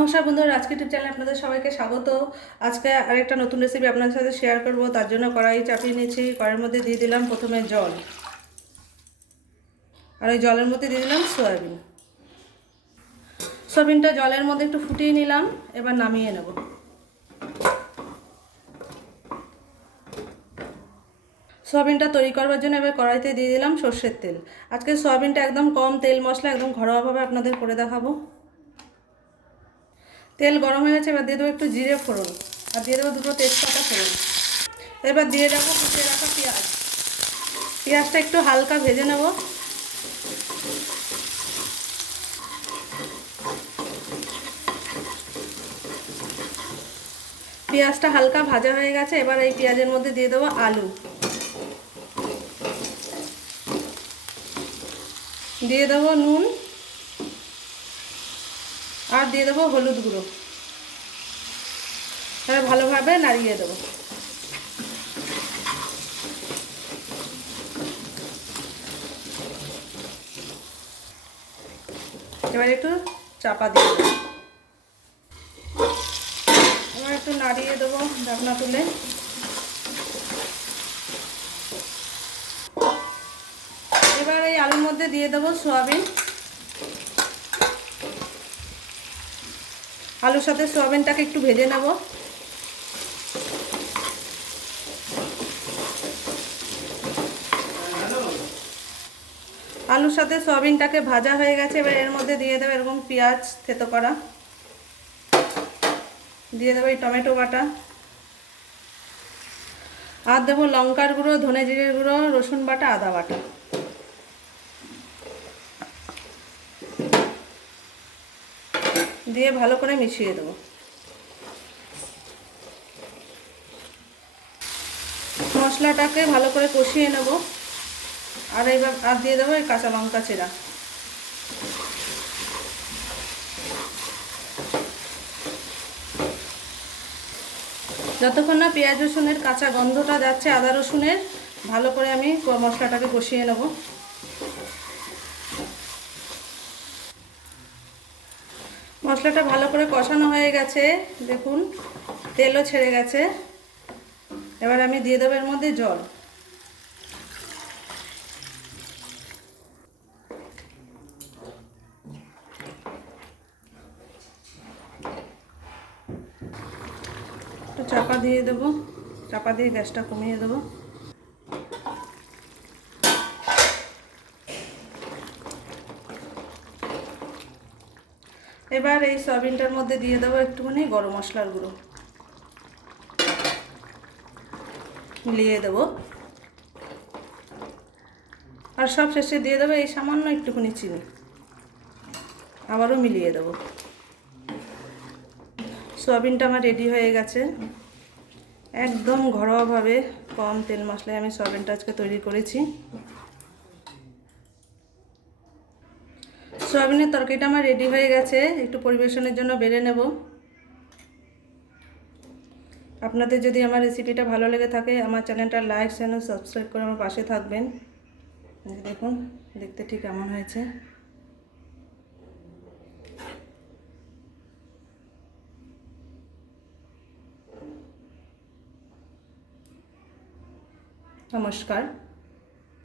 নমস্কার বন্ধুরা, আজকে ইউটিউব চ্যানেলে আপনাদের সবাইকে স্বাগত। আজকে আরেকটা নতুন রেসিপি আপনাদের সাথে শেয়ার করব, তার জন্য কড়াই চাপিয়ে নিয়েছি। কড়াইয়ের মধ্যে দিয়ে দিলাম প্রথমে জল। আর ওই জলের মধ্যে দিয়ে দিলাম সয়াবিন। সয়াবিনটা জলের মধ্যে একটু ফুটিয়ে নিলাম, এবার নামিয়ে নেব। সয়াবিনটা তৈরি করবার জন্য এবার কড়াইতে দিয়ে দিলাম সর্ষের তেল। আজকে সয়াবিনটা একদম কম তেল মশলা, একদম ঘরোয়াভাবে আপনাদের করে দেখাবো। তেল গরম হয়ে গেছে, এবার দিয়ে দেবো একটু জিরে ফোড়ন। আর দিয়ে দেবো দুটো তেজপাতা ফোড়ন। এবার দিয়ে দেবো কুচিয়ে রাখা পেঁয়াজ। পেঁয়াজটা একটু হালকা ভেজে নেব। পেঁয়াজটা হালকা ভাজা হয়ে গেছে, এবার এই পেঁয়াজের মধ্যে দিয়ে দেবো আলু। দিয়ে দেবো নুন। আর দিয়ে দেবো হলুদ গুঁড়ো। তাহলে ভালোভাবে নাড়িয়ে দেবো। এবার একটু চাপা দিয়ে দেবো। এবার একটু নাড়িয়ে দেবো ঢাকনা তুলে। এবার এই আলুর মধ্যে দিয়ে দেবো সোয়াবিন। আলুর সাথে সোয়াবিনটাকে একটু ভেজে নেব। আলুর সাথে সোয়াবিনটাকে ভাজা হয়ে গেছে, এবার এর মধ্যে দিয়ে দেবো এরকম পেঁয়াজ, থেতো করা। দিয়ে দেবো এই টমেটো বাটা। আর দেবো লঙ্কার গুঁড়ো, ধনে জিরের গুঁড়ো, রসুন বাটা, আদা বাটা। দিয়ে ভালো করে মিশিয়ে দেবো। মশলাটাকে ভালো করে কষিয়ে নেব। আর এইবার আর দিয়ে দেবো এই কাঁচা লঙ্কা চেরা। যতক্ষণ না পেঁয়াজ রসুনের কাঁচা গন্ধটা যাচ্ছে, আদা রসুনের, ভালো করে আমি মশলাটাকে কষিয়ে নেব। মশলাটা ভালো করে কষানো হয়ে গেছে। দেখুন, তেলও ছেড়ে গেছে। এবার আমি দিয়ে দেবো এর মধ্যে জল। চাপা দিয়ে দেবো। চাপা দিয়ে গ্যাসটা কমিয়ে দেবো। এবার এই সয়াবিনটার মধ্যে দিয়ে দেবো একটুখানি গরম মশলার গুঁড়ো। মিলিয়ে দেবো। আর সব শেষে দিয়ে দেবো এই সামান্য একটুখানি চিনি। আবারও মিলিয়ে দেবো। সয়াবিনটা আমার রেডি হয়ে গেছে। একদম ঘরোয়াভাবে কম তেল মশলায় আমি সয়াবিনটা আজকে তৈরি করেছি। সয়াবিনের তরকারিটা আমার রেডি হয়ে গেছে। একটু পরিবেশনের জন্য বেড়ে নেব। আপনাদের যদি আমার রেসিপিটা ভালো লেগে থাকে, আমার চ্যানেলটা লাইক চ্যানেল সাবস্ক্রাইব করে আমার পাশে থাকবেন। দেখুন, দেখতে ঠিক এমন হয়েছে। নমস্কার।